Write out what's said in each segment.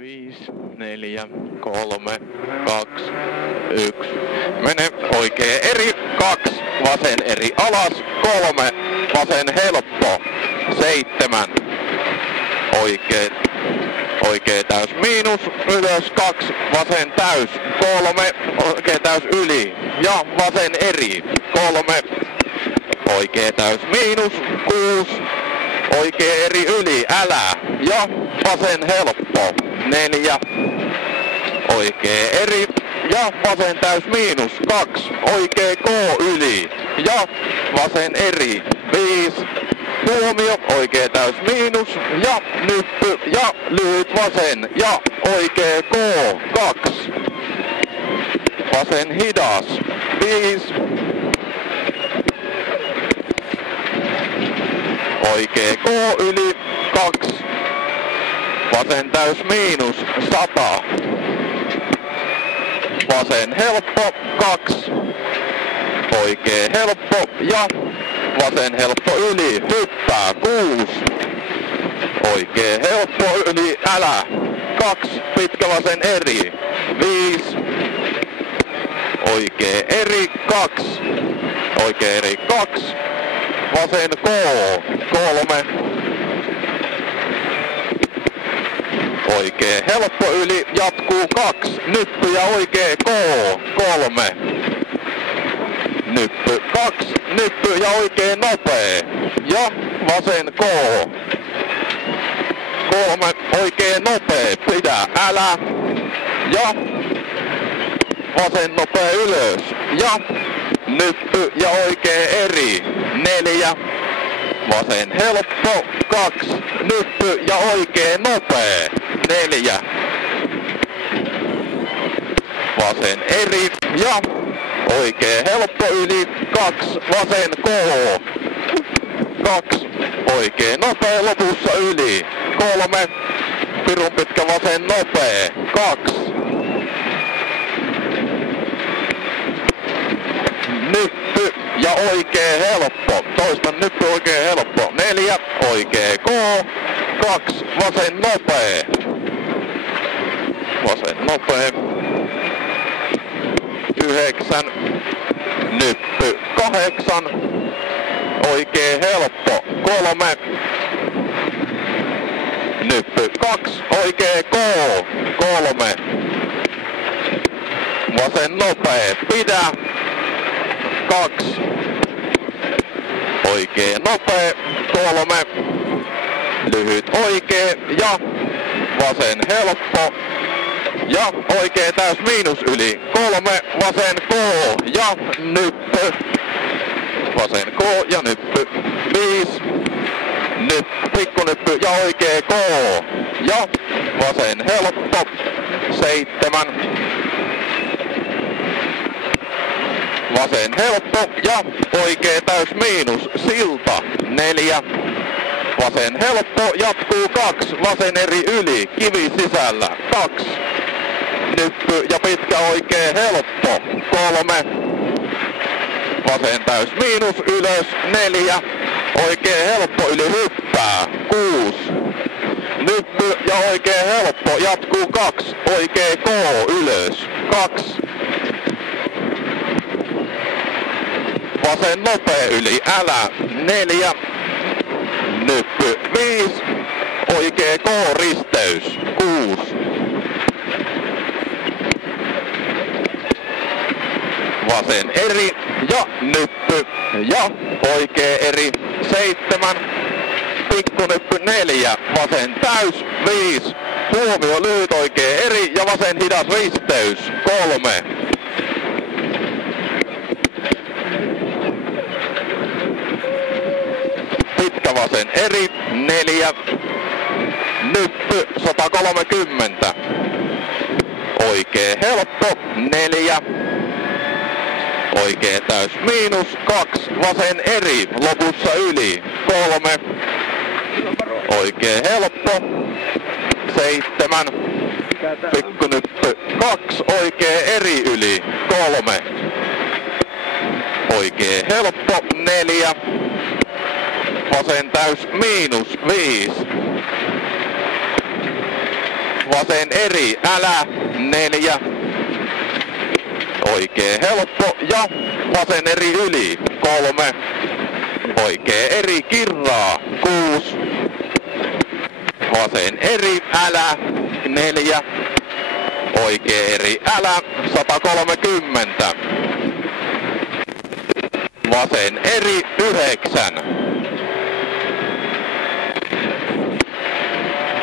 5, 4, 3, 2, 1. Mene oikee eri, 2, vasen eri alas, 3, vasen helppo, 7. Oikee täys miinus, ylös 2, vasen täys, 3, oikee täys yli ja vasen eri, 3, oikee täys miinus, 6, oikee eri yli, älä ja vasen helppo, 4, oikee eri ja vasen täys miinus, 2, oikee K yli ja vasen eri, 5, huomio, oikee täys miinus ja nyppy ja lyhyt vasen ja oikee K, 2, vasen hidas, 5, oikee K yli, 2, vasen täys miinus, 100, vasen helppo, 2, oikee helppo ja vasen helppo yli, hyppää, 6, oikee helppo yli, älä, 2, pitkä vasen eri, 5, oikee eri, 2, oikee eri, 2, vasen K, 3, oikee helppo yli, jatkuu 2, nyppy ja oikee K, 3, nyppy 2, nyppy ja oikee nopee ja vasen K, 3, oikee nopee, pidä, älä ja vasen nopee ylös ja nyppy ja oikee eri, 4, vasen helppo, 2, nyppy ja oikee nopee, 4, vasen eri ja oikee helppo yli, 2, vasen K, 2, oikee nopea lopussa yli, 3, pirun pitkä vasen nopee, 2, nyppy ja oikee helppo, toistan nyppy oikee helppo, 4, oikee K, 2, vasen nopee, vasen nopee, 9, nyppy 8, oikee helppo, 3, nyppy 2, oikee K, 3, vasen nopee, pidä, 2, oikee nopee, 3, lyhyt oikee ja vasen helppo ja oikee täys miinus yli, 3, vasen K ja nyppy, vasen K ja nyppy, 5, pikkunyppy ja oikee K ja vasen helppo, 7, vasen helppo ja oikee täys miinus, silta, 4, vasen helppo, jatkuu 2, vasen eri yli, kivi sisällä, 2, nyppy ja pitkä oikee helppo, 3, vasen täys miinus ylös, 4, oikee helppo yli hyppää, 6, nyppy ja oikee helppo, jatkuu 2, oikee K ylös, 2, vasen nopea yli, älä, 4, nyppy 5, oikee K risteys, 6, vasen eri ja nyppy ja oikee eri, 7, pikkunyppy 4, vasen täys, 5, huomio lyhyt oikee eri ja vasen hidas risteys, 3, pitkä vasen eri, 4, nyppy 130, oikee helppo, 4, oikee täys miinus, 2, vasen eri, lopussa yli, 3, oikee helppo, 7, pikkunyppy, 2, oikee eri yli, 3, oikee helppo, 4, vasen täys miinus 5. vasen eri, älä, 4. Oikee helppo ja vasen eri yli, 3. Oikee eri kirraa, 6. Vasen eri, älä, 4. Oikee eri, älä, 130. Vasen eri, 9.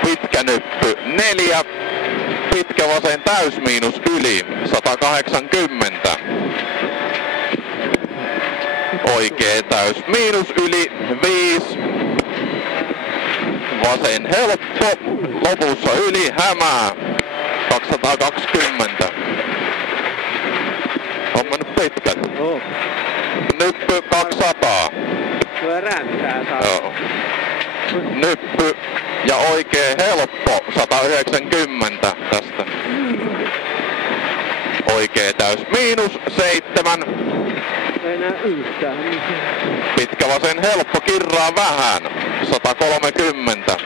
Pitkä nyppy, 4. Pitkä vasen täysmiinus yli, 180. Oikee täys miinus yli, 5. Vasen helppo, lopussa yli, hämää, 220. On mennyt pitkälti. Nyppy 200. Tulee rääntää taas. Joo. Nyppy ja oikee helppo 190 tästä. Oikee täys miinus 7. Ei näe yhtään. Pitkä vasen helppo kirraa vähän 130.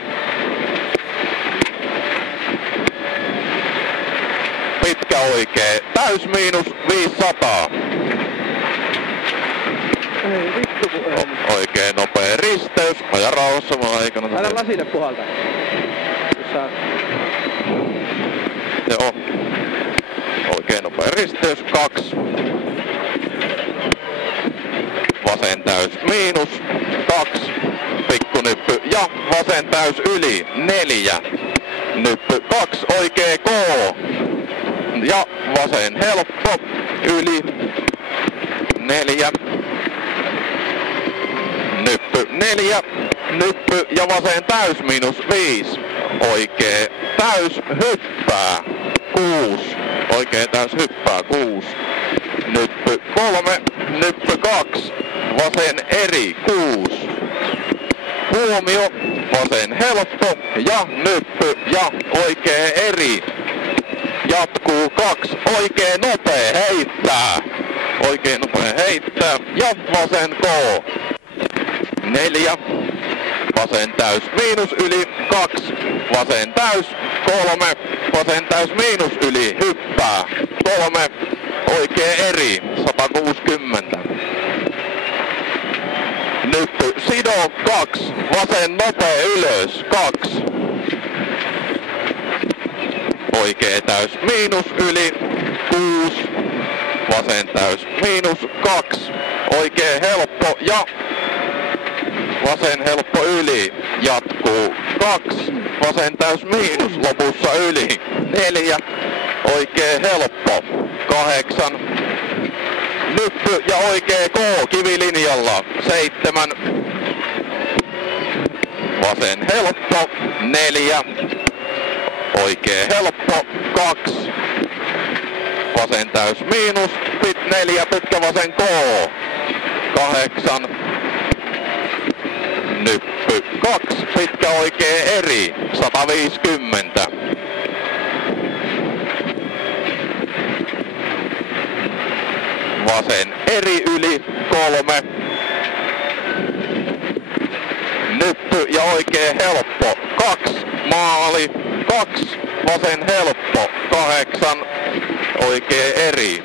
Pitkä oikee täys miinus 500. Ei vittu kun ei. Oikein nopea risteys. Aja rauhassa vaan aikana. Älä lasille puhalta. Joo. Oikein nopea risteys. 2. Vasen täys miinus 2. Pikkunyppy ja vasen täys yli 4. Nyppy 2. Oikee K. Ja vasen helppo yli 4. Nyppy 4. Nyppy ja vasen täys miinus 5. Oikee täys hyppää 6. Oikee täys hyppää 6. Nyppy 3. Nyppy 2. Vasen eri 6. Huomio. Vasen helppo ja nyppy ja oikee eri. Jatkuu 2. Oikee nopea heittää. Oikee nopea heittää ja vasen K. 4. Vasen täys miinus yli 2. Vasen täys 3. Vasen täys miinus yli hyppää 3. Oikee eri 160. Nyppy sido 2. Vasen nopea ylös 2. Oikee täys miinus yli 6. Vasen täys miinus 2. Oikee helppo ja vasen helppo yli. Jatkuu 2. Vasen täys miinus lopussa yli 4. Oikee helppo 8. Nyppy ja oikee K kivilinjalla 7. Vasen helppo 4. Oikee helppo 2. Vasen täys miinus 4. Pitkä vasen K 8. Nyppy 2. Pitkä oikee eri 150. Vasen eri yli 3. Nyppy ja oikee helppo 2. Maali 2. Vasen helppo 8. Oikee eri